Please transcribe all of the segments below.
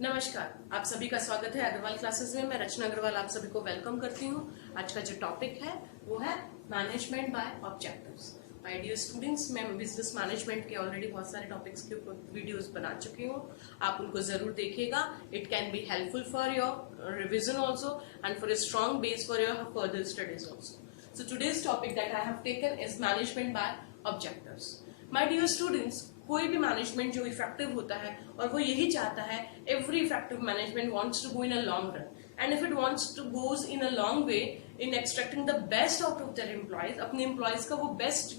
नमस्कार, आप सभी का स्वागत है अग्रवाल क्लासेस में। मैं रचना अग्रवाल आप सभी को वेलकम करती हूँ। आज का जो टॉपिक है वो है management by objectives. My dear students, मैं बिजनेस मैनेजमेंट के ऑलरेडी बहुत सारे टॉपिक्स के ऊपर वीडियोस बना चुकी हूँ। आप उनको जरूर देखिएगा। It can be helpful for your revision also and for a strong base for your further studies also. So today's topic that I have taken is management by objectives. My dear students, कोई भी management जो effective होता है और वो यही चाहता है, every effective management wants to go in a long run and if it wants to goes in a long way in extracting the best out of their employees, अपने एम्प्लॉयज का वो बेस्ट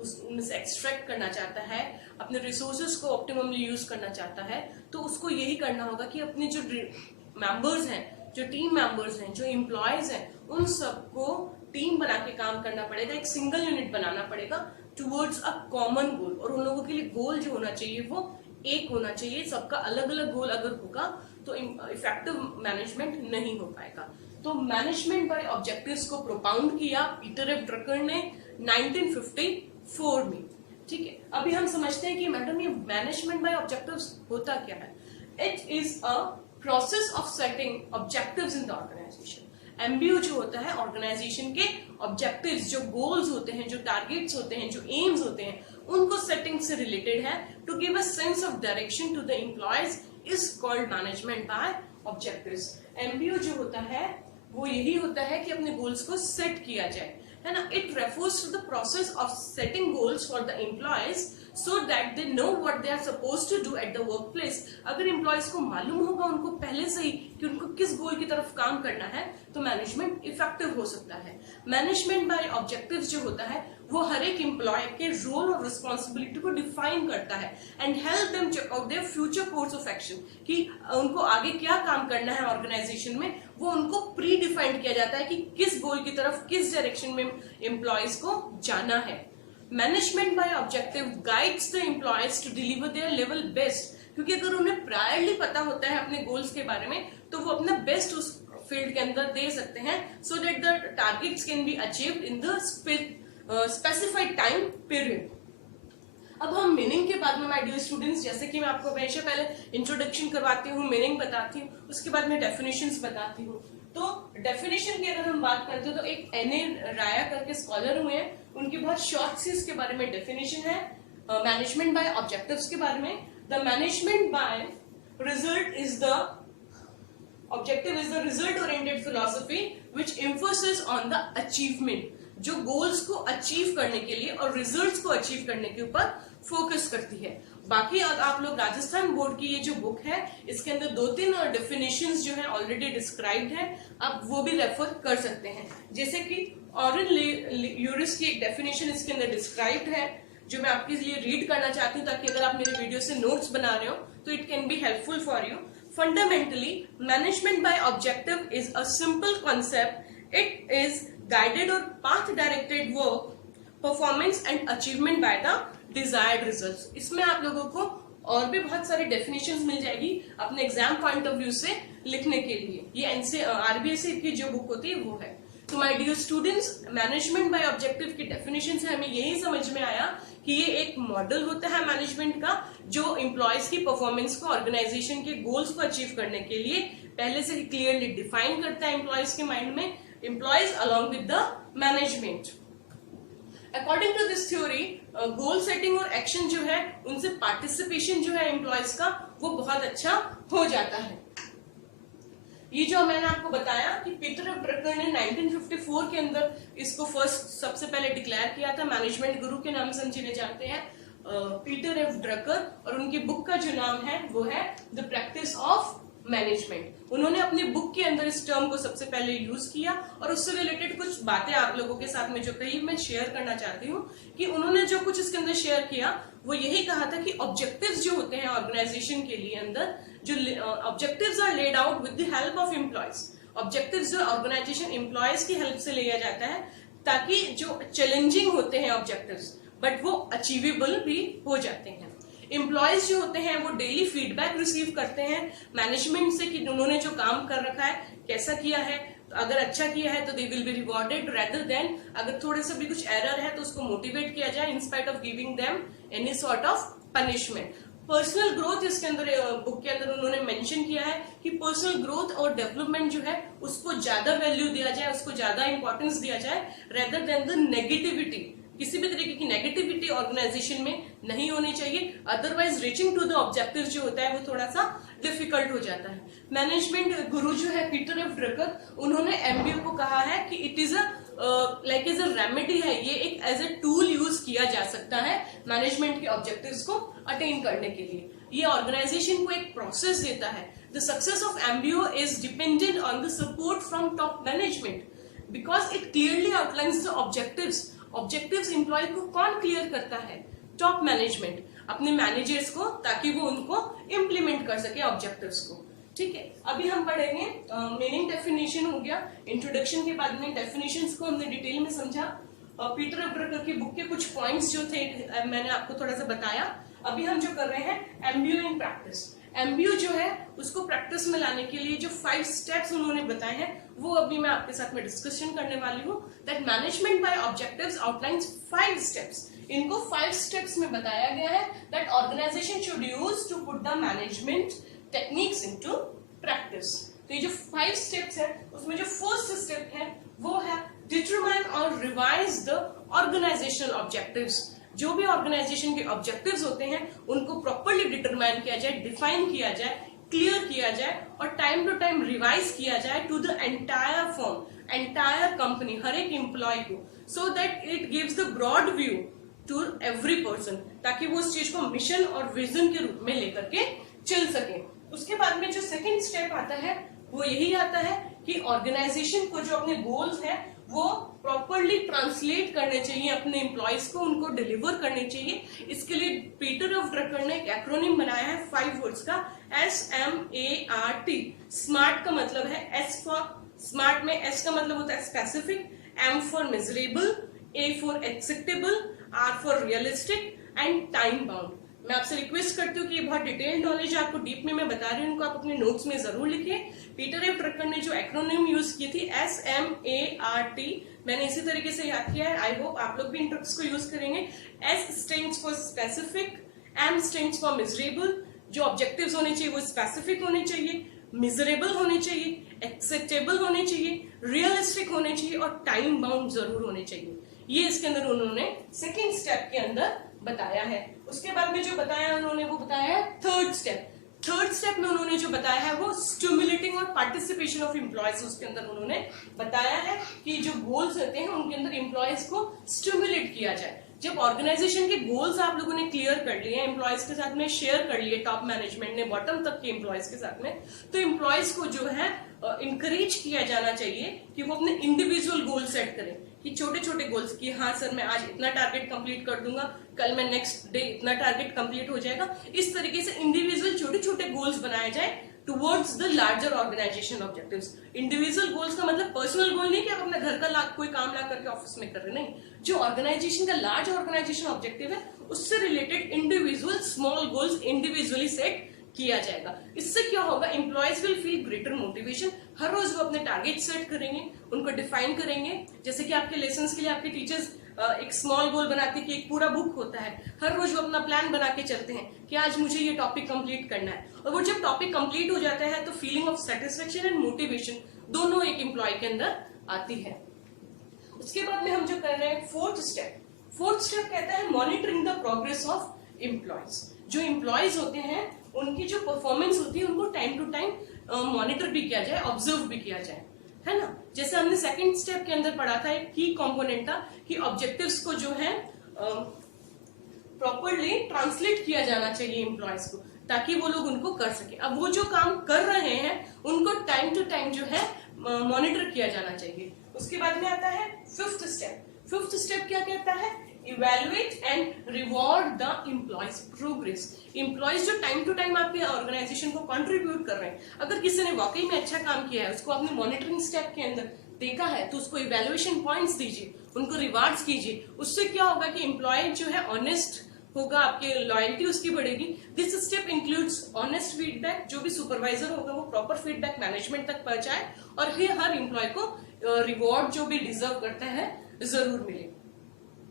उसमें एक्सट्रैक्ट करना चाहता है, अपने resources को ऑप्टिममली use करना चाहता है, तो उसको यही करना होगा कि अपने जो मेंबर्स हैं, जो टीम मेंबर्स हैं, जो एम्प्लॉयज हैं, उन सबको टीम बना के काम करना पड़ेगा, एक सिंगल यूनिट बनाना पड़ेगा टुवर्ड्स अ कॉमन गोल। और उन लोगों के लिए गोल जो होना चाहिए वो एक होना चाहिए। सबका अलग अलग गोल अगर होगा तो इफेक्टिव मैनेजमेंट नहीं हो पाएगा। तो मैनेजमेंट बाय ऑब्जेक्टिव्स को प्रोपाउंड किया पीटर एफ ड्रकर ने 1954 में। ठीक है, अभी हम समझते हैं कि मैडम ये मैनेजमेंट बाय ऑब्जेक्टिव्स होता क्या है। It is a process of setting objectives in the organisation. MBO जो होता है ऑर्गेनाइजेशन के ऑब्जेक्टिव्स, जो गोल्स होते हैं, जो टारगेट्स होते हैं, जो एम्स होते हैं, उनको सेटिंग से रिलेटेड है। To give a sense of direction to the employees is called management by objectives. MBO जो होता है वो यही होता है कि अपने गोल्स को सेट किया जाए, है ना। It refers to the process of setting goals for the employees so that they know what they are supposed to do at the workplace। अगर एम्प्लॉयज को मालूम होगा उनको पहले से ही कि उनको किस गोल की तरफ काम करना है, तो मैनेजमेंट इफेक्टिव हो सकता है। मैनेजमेंट बाय ऑब्जेक्टिव्स जो होता है वो हर एक एम्प्लॉय के रोल और रिस्पॉन्सिबिलिटी को डिफाइन करता है and help them check out their future course of action, कि उनको आगे क्या काम करना है ऑर्गेनाइजेशन में, वो उनको प्री डिफाइंड किया जाता है कि किस गोल की तरफ, किस डायरेक्शन में एम्प्लॉयज को जाना है। Management by objective guides the employees to deliver their level best, क्योंकि अगर उन्हें प्रायरली पता होता है अपने गोल्स के बारे में तो वो अपना बेस्ट उस फील्ड के अंदर दे सकते हैं, so that the targets can be achieved in the specified time period. अब हम मीनिंग के बाद में माय डियर स्टूडेंट्स, जैसे कि मैं आपको हमेशा पहले इंट्रोडक्शन करवाती हूँ, मीनिंग बताती हूँ, उसके बाद में डेफिनेशंस बताती हूँ। तो डेफिनेशन की अगर हम बात करते हैं तो एक एन.ए. राया करके स्कॉलर हुए हैं, उनकी बहुत शॉर्ट सी इसके बारे में डेफिनेशन है मैनेजमेंट बाय ऑब्जेक्टिव्स के बारे में। The management bye result is the objective is the result oriented philosophy which emphasis on the achievement, जो गोल्स को अचीव करने के लिए और रिजल्ट्स को अचीव करने के ऊपर फोकस करती है। बाकी आप लोग राजस्थान बोर्ड की ये जो बुक है इसके अंदर 2-3 डेफिनेशंस जो है ऑलरेडी डिस्क्राइब्ड है, आप वो भी रेफर कर सकते हैं। जैसे कि ऑरेन यूरिस की एक डेफिनेशन इसके अंदर डिस्क्राइब्ड है जो मैं आपके लिए रीड करना चाहती हूँ, ताकि अगर आप मेरे वीडियो से नोट्स बना रहे हो तो it can be helpful for you. Fundamentally management by objective is a simple concept. It is guided और path directed work, performance and achievement by the desired results. इसमें आप लोगों को और भी बहुत सारी डेफिनेशंस मिल जाएगी अपने एग्जाम पॉइंट ऑफ व्यू से लिखने के लिए। ये आरबीएससी की जो बुक होती है वो है। तो my dear students, management by objective की डेफिनेशन से हमें यही समझ में आया कि ये एक मॉडल होता है मैनेजमेंट का, जो एम्प्लॉयज की परफॉर्मेंस को, ऑर्गेनाइजेशन के गोल्स को अचीव करने के लिए पहले से ही क्लियरली डिफाइन करता है एम्प्लॉयज के माइंड में, employees along with the management. According to this theory, goal setting और एक्शन जो है उनसे पार्टिसिपेशन जो है एम्प्लॉयज का वो बहुत अच्छा हो जाता है। ये जो मैंने आपको बताया कि पीटर एफ ड्रकर ने 1954 के अंदर इसको सबसे पहले डिक्लेयर किया था। मैनेजमेंट गुरु के नाम से हम जिन्हें जानते हैं पीटर एफ ड्रकर, और उनकी बुक का जो नाम है वो है द प्रैक्टिस ऑफ मैनेजमेंट। उन्होंने अपनी बुक के अंदर इस टर्म को सबसे पहले यूज किया और उससे रिलेटेड कुछ बातें आप लोगों के साथ में जो कही मैं शेयर करना चाहती हूँ कि उन्होंने जो कुछ इसके अंदर शेयर किया वो यही कहा था कि ऑब्जेक्टिव्स जो होते हैं ऑर्गेनाइजेशन के लिए अंदर, जो objectives are laid out with the help of employees. Objectives जो ऑर्गेनाइजेशन एम्प्लॉयज की हेल्प से लिया जाता है ताकि जो चैलेंजिंग होते हैं ऑब्जेक्टिव्स बट वो अचीवेबल भी हो जाते हैं। एम्प्लॉयज जो होते हैं वो डेली फीडबैक रिसीव करते हैं मैनेजमेंट से कि उन्होंने जो काम कर रखा है कैसा किया है। तो अगर अच्छा किया है तो they will be rewarded rather than अगर थोड़े से भी कुछ एरर है तो उसको मोटिवेट किया जाए in spite of giving them any sort of punishment. Personal growth इसके अंदर बुक के अंदर उन्होंने मेंशन किया है कि पर्सनल ग्रोथ और डेवलपमेंट जो है उसको ज्यादा वैल्यू दिया जाए, उसको ज्यादा इंपॉर्टेंस दिया जाए रेदर देन द नेगेटिविटी। किसी भी तरीके की नेगेटिविटी ऑर्गेनाइजेशन में नहीं होनी चाहिए, otherwise reaching to the objective जो होता है वो थोड़ा सा डिफिकल्ट हो जाता है। मैनेजमेंट गुरु जो है पीटर एफ ड्रकर, उन्होंने एमबीओ को कहा है कि it is like as a remedy है, ये एक एज ए टूल यूज किया जा सकता है मैनेजमेंट के ऑब्जेक्टिव्स को अटेन करने के लिए। ये ऑर्गेनाइजेशन को एक प्रोसेस देता है। The success of MBO is dependent on the support from top management because it clearly outlines the objectives. Objectives employee को कौन क्लियर करता है? टॉप मैनेजमेंट, अपने मैनेजर्स को, ताकि वो उनको इम्प्लीमेंट कर सके ऑब्जेक्टिव्स को। ठीक है, अभी हम पढ़ेंगे मीनिंग डेफिनेशन हो गया, इंट्रोडक्शन के बाद में डेफिनेशंस को हमने डिटेल में समझा। पीटर एफ ड्रकर की बुक के कुछ पॉइंट्स जो थे मैंने आपको थोड़ा सा बताया। अभी हम जो कर रहे हैं एमबीओ इन प्रैक्टिस। एमबीओ जो है उसको प्रैक्टिस में लाने के लिए जो 5 स्टेप्स उन्होंने बताए हैं वो अभी मैं आपके साथ में डिस्कशन करने वाली हूँ। That management by objectives outlines 5 steps. इनको 5 स्टेप्स में बताया गया है that organisation should use to put the management techniques into practice. तो ये जो 5 स्टेप्स है उसमें जो फर्स्ट स्टेप है वो है डिटरमाइन और रिवाइज द ऑर्गेनाइजेशनल ऑब्जेक्टिव्स। जो भी ऑर्गेनाइजेशन के ऑब्जेक्टिव्स होते हैं उनको प्रॉपर्ली डिटरमाइन किया जाए, डिफाइन किया जाए, क्लियर किया जाए और टाइम टू टाइम रिवाइज किया जाए to the entire firm, entire company, हर एक एम्प्लॉय को, so that it gives the broad view to every person, ताकि वो उस चीज को मिशन और विजन के रूप में लेकर के चल सके। उसके बाद में जो सेकेंड स्टेप आता है वो यही आता है कि ऑर्गेनाइजेशन को जो अपने गोल्स है वो प्रॉपरली ट्रांसलेट करने चाहिए अपने एम्प्लॉयज को, उनको डिलीवर करने चाहिए। इसके लिए पीटर एफ ड्रकर ने एक एक्रोनिम बनाया है 5 वर्ड्स का, SMART। स्मार्ट का मतलब है S फॉर स्मार्ट में S का मतलब होता है specific, M for measurable, A for acceptable, R for realistic and time bound. मैं आपसे रिक्वेस्ट करती हूँ कि ये बहुत डिटेल्ड नॉलेज आपको डीप में मैं बता रही हूँ, उनको आप अपने नोट्स में जरूर लिखिए। पीटर एफ ड्रकर ने जो एक्रोनिम यूज की थी SMART, मैंने इसी तरीके से याद किया है। आई होप आप लोग भी इन ट्रिक्स को यूज करेंगे। S stands for specific, M stands for measurable. जो ऑब्जेक्टिव्स होने चाहिए वो स्पेसिफिक होने चाहिए, मेजरेबल होने चाहिए, एक्सेप्टेबल होने चाहिए, रियलिस्टिक होने चाहिए और टाइम बाउंड जरूर होने चाहिए। ये इसके अंदर उन्होंने सेकेंड स्टेप के अंदर बताया है। उसके बाद में जो बताया उन्होंने वो बताया है थर्ड स्टेप। थर्ड स्टेप में उन्होंने जो बताया है वो स्टिमुलेटिंग और पार्टिसिपेशन ऑफ एम्प्लॉयज। उसके अंदर उन्होंने बताया है कि जो गोल्स होते हैं उनके अंदर एम्प्लॉयज को स्टिमुलेट किया जाए। जब ऑर्गेनाइजेशन के गोल्स आप लोगों ने क्लियर कर लिए, एम्प्लॉयज के साथ में शेयर कर लिए, टॉप मैनेजमेंट ने बॉटम तक के एम्प्लॉयज के साथ में, तो एम्प्लॉयज को जो है इंकरेज किया जाना चाहिए कि वो अपने इंडिविजुअल गोल सेट करें, कि छोटे छोटे गोल्स, कि हाँ सर मैं आज इतना टारगेट कंप्लीट कर दूंगा, कल मैं नेक्स्ट डे इतना टारगेट कंप्लीट हो जाएगा। इस तरीके से इंडिविजुअल छोटे छोटे गोल्स बनाए जाए towards the larger organisation objectives. Individual goals का मतलब पर्सनल गोल नहीं कि आप अपने घर का कोई काम ला करके ऑफिस में कर रहे, नहीं। जो ऑर्गेनाइजेशन का लार्ज ऑर्गेनाइजेशन ऑब्जेक्टिव है उससे related individual small goals individually set किया जाएगा। इससे क्या होगा, employees will feel greater motivation. हर रोज वो अपने टारगेट सेट करेंगे, उनको डिफाइन करेंगे। जैसे कि आपके लेसन्स के लिए आपके टीचर्स एक स्मॉल गोल बनाते हैं कि एक पूरा बुक होता है, हर रोज वो अपना प्लान बना के चलते हैं कि आज मुझे ये टॉपिक कंप्लीट करना है। और वो जब टॉपिक कंप्लीट हो जाता है तो feeling of satisfaction and motivation दोनों एक एम्प्लॉय के अंदर आती है। उसके बाद में हम जो कर रहे हैं फोर्थ स्टेप कहता है monitoring the progress of employees. जो एम्प्लॉयज होते हैं उनकी जो परफॉर्मेंस होती है उनको टाइम टू टाइम मॉनिटर भी किया जाए, ऑब्जर्व भी किया जाए, है ना। जैसे हमने सेकंड स्टेप के अंदर पढ़ा था, एक की कंपोनेंट था कि ऑब्जेक्टिव्स को जो है प्रॉपरली ट्रांसलेट किया जाना चाहिए एम्प्लॉयज को, ताकि वो लोग उनको कर सके। अब वो जो काम कर रहे हैं उनको टाइम टू टाइम जो है मॉनिटर किया जाना चाहिए। उसके बाद में आता है फिफ्थ स्टेप क्या कहता है, evaluate and reward the employees progress. Employees जो टाइम टू टाइम आपके ऑर्गेनाइजेशन को कंट्रीब्यूट कर रहे हैं, अगर किसी ने वाकई में अच्छा काम किया है, उसको आपने मॉनिटरिंग स्टेप के अंदर देखा है, तो उसको इवेल्युएशन पॉइंट्स दीजिए, उनको रिवार्ड्स कीजिए। उससे क्या होगा कि एम्प्लॉय जो है ऑनेस्ट होगा, आपकी लॉयल्टी उसकी बढ़ेगी। This step includes honest feedback. जो भी सुपरवाइजर होगा वो प्रॉपर फीडबैक मैनेजमेंट तक पहुंचाए और हर एम्प्लॉय को रिवॉर्ड जो भी डिजर्व करता है जरूर मिले।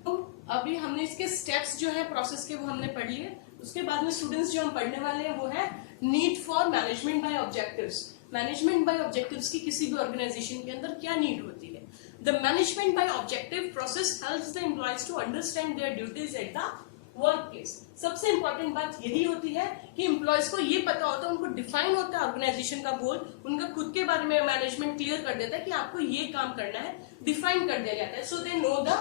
तो अभी हमने इसके स्टेप्स जो है प्रोसेस के वो हमने पढ़ लिए। उसके बाद में स्टूडेंट्स जो हम पढ़ने वाले हैं वो है need for management by objectives. Management by objectives की किसी भी ऑर्गेनाइजेशन के अंदर क्या नीड होती है? The management by objective process helps the employees to understand their duties at the work place. सबसे इंपॉर्टेंट बात यही होती है कि एम्प्लॉयज को ये पता होता है, उनको डिफाइन होता है ऑर्गेनाइजेशन का गोल, उनका खुद के बारे में मैनेजमेंट क्लियर कर देता है कि आपको ये काम करना है, डिफाइन कर दिया जाता है। So they know the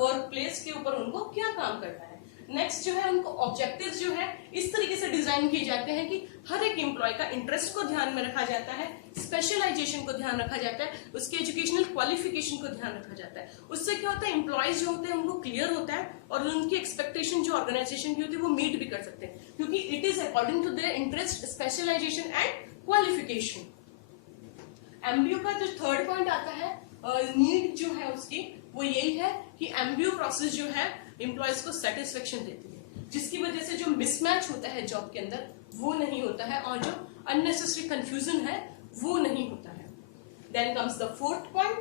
work place के ऊपर उनको क्या काम करना है। नेक्स्ट जो है उनको ऑब्जेक्टिव्स जो है इस तरीके से डिजाइन किए जाते हैं कि हर एक एम्प्लॉय का इंटरेस्ट को ध्यान में रखा जाता है, स्पेशलाइजेशन को ध्यान रखा जाता है, उसके एजुकेशनल क्वालिफिकेशन को ध्यान रखा जाता है। उससे क्या होता है, एम्प्लॉयज जो होते हैं उनको क्लियर होता है और उनकी एक्सपेक्टेशन जो ऑर्गेनाइजेशन की होती है वो मीट भी कर सकते हैं, क्योंकि it is according to their interest, specialisation and qualification. MBO का जो थर्ड पॉइंट आता है नीड जो है उसकी, वो यही है कि एमबीओ प्रोसेस जो है एम्प्लॉयज को सेटिस्फेक्शन देती है, जिसकी वजह से जो मिसमैच होता है जॉब के अंदर वो नहीं होता है और जो अननेसेसरी कंफ्यूजन है वो नहीं होता है। Then comes the fourth point.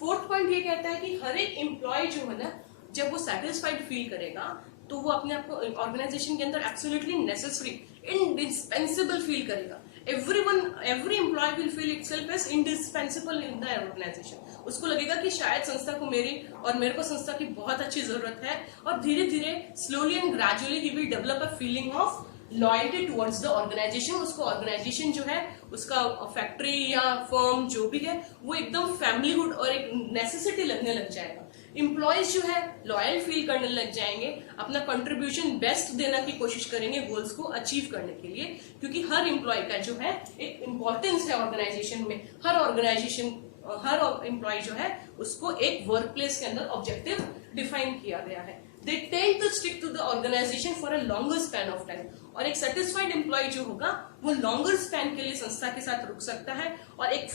Fourth point ये कहता है कि हर एक एम्प्लॉय जो है ना, जब वो सेटिस्फाइड फील करेगा तो वो अपने आप को ऑर्गेनाइजेशन के अंदर एब्सोल्युटली नेसेसरी, इंडिस्पेंसिबल फील करेगा। every employee will feel itself as indispensable in the organization। उसको लगेगा कि शायद संस्था को मेरे को संस्था की बहुत अच्छी जरूरत है, और धीरे धीरे slowly and gradually he will develop a feeling of loyalty towards the organisation. उसको ऑर्गेनाइजेशन जो है, उसका फैक्ट्री या फर्म जो भी है, वो एकदम फैमिलीहुड और एक नेसेसिटी लगने लग जाएगा। एम्प्लॉयज जो है लॉयल फील करने लग जाएंगे, अपना कंट्रीब्यूशन बेस्ट देना की कोशिश करेंगे गोल्स को अचीव करने के लिए, क्योंकि हर एम्प्लॉय का जो है एक इम्पोर्टेंस है ऑर्गेनाइजेशन में। हर एम्प्लॉय जो है उसको एक वर्क प्लेस के अंदर ऑब्जेक्टिव डिफाइन किया गया है। They tend to stick to the organisation for a longer span of time. और एक सेटिस्फाइड एम्प्लॉय जो होगा वो लॉन्गर स्पैन के लिए संस्था के साथ रुक सकता है, और एक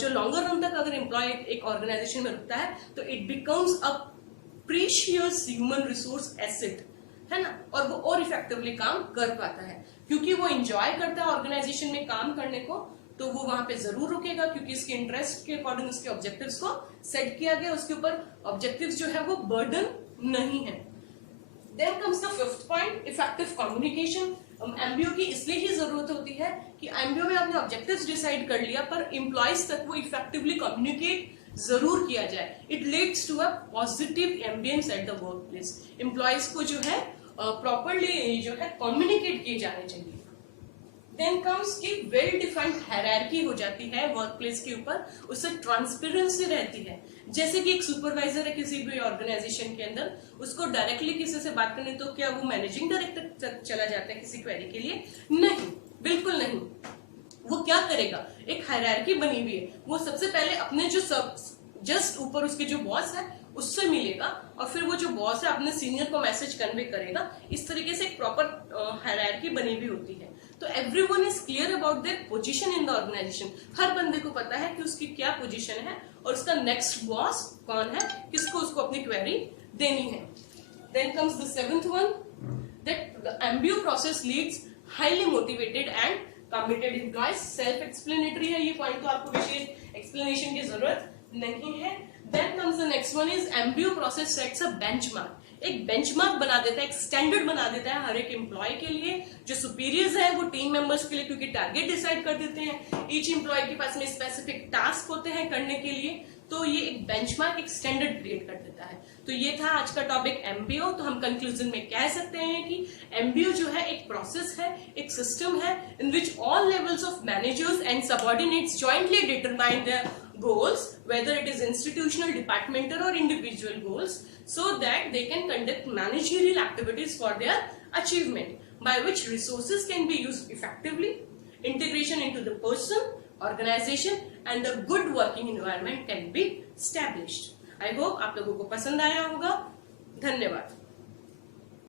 जो लॉन्गर रन तक अगर एम्प्लॉय एक ऑर्गेनाइजेशन में रुकता है तो it becomes a precious human resource asset, है ना, और वो और इफेक्टिवली काम कर पाता है, क्योंकि वो एंजॉय करता है ऑर्गेनाइजेशन में काम करने को, तो वो वहां पे जरूर रुकेगा, क्योंकि इसके इंटरेस्ट के अकॉर्डिंग उसके ऑब्जेक्टिव्स को सेट किया गया, उसके ऊपर ऑब्जेक्टिव्स जो है वो बर्डन नहीं है। Then comes the fifth point, effective communication। MBO की इसलिए ही जरूरत होती है कि एमबीओ में आपने ऑब्जेक्टिव्स डिसाइड कर लिया, पर एम्प्लॉयज तक वो इफेक्टिवली कम्युनिकेट जरूर किया जाए। It leads to a positive ambience at the work place. Employees को जो है प्रॉपरली जो है कम्युनिकेट किए जाने चाहिए। देन कम्स की वेल डिफाइंड हायरार्की हो जाती है वर्क प्लेस के ऊपर, उससे ट्रांसपेरेंसी रहती है। जैसे कि एक सुपरवाइजर है किसी भी ऑर्गेनाइजेशन के अंदर, उसको डायरेक्टली किसी से बात करनी तो क्या वो मैनेजिंग डायरेक्टर तक चला जाता है किसी क्वेरी के लिए? नहीं, बिल्कुल नहीं। वो क्या करेगा, एक हायरार्की बनी हुई है, वो सबसे पहले अपने जो जस्ट ऊपर उसके जो बॉस है उससे मिलेगा, और फिर वो जो बॉस है अपने सीनियर को मैसेज कन्वे करेगा। इस तरीके से एक प्रॉपर हायरार्की बनी हुई होती है। तो everyone is clear about their position in the organisation. हर बंदे को पता है कि उसकी क्या पोजीशन है और उसका नेक्स्ट बॉस कौन है, किसको उसको अपनी क्वेरी देनी है। Then comes the seventh one, that the MBO process leads highly motivated and committed employees. Self explanatory है ये पॉइंट, तो आपको विशेष एक्सप्लेनेशन की जरूरत नहीं है। Then comes the next one is MBO process sets a benchmark. एक बेंचमार्क बना देता है, एक स्टैंडर्ड बना देता है हर एक एम्प्लॉय के लिए। जो सुपीरियर्स है वो टीम मेंबर्स के लिए, क्योंकि टारगेट डिसाइड कर देते हैं, ईच एम्प्लॉय के पास में स्पेसिफिक टास्क होते हैं करने के लिए, तो ये एक बेंचमार्क, एक स्टैंडर्ड क्रिएट कर देता है। तो ये था आज का टॉपिक एमबीओ। तो हम कंक्लूजन में कह सकते हैं कि एमबीओ जो है एक प्रोसेस है, एक सिस्टम है, in which all levels of managers and subordinates jointly determine their goals, whether it is institutional, departmental or individual goals, so that they can conduct managerial activities for their achievement, by which resources can be used effectively, integration into the person, organization and a good working environment can be established। I hope आप लोगों को पसंद आया होगा। धन्यवाद।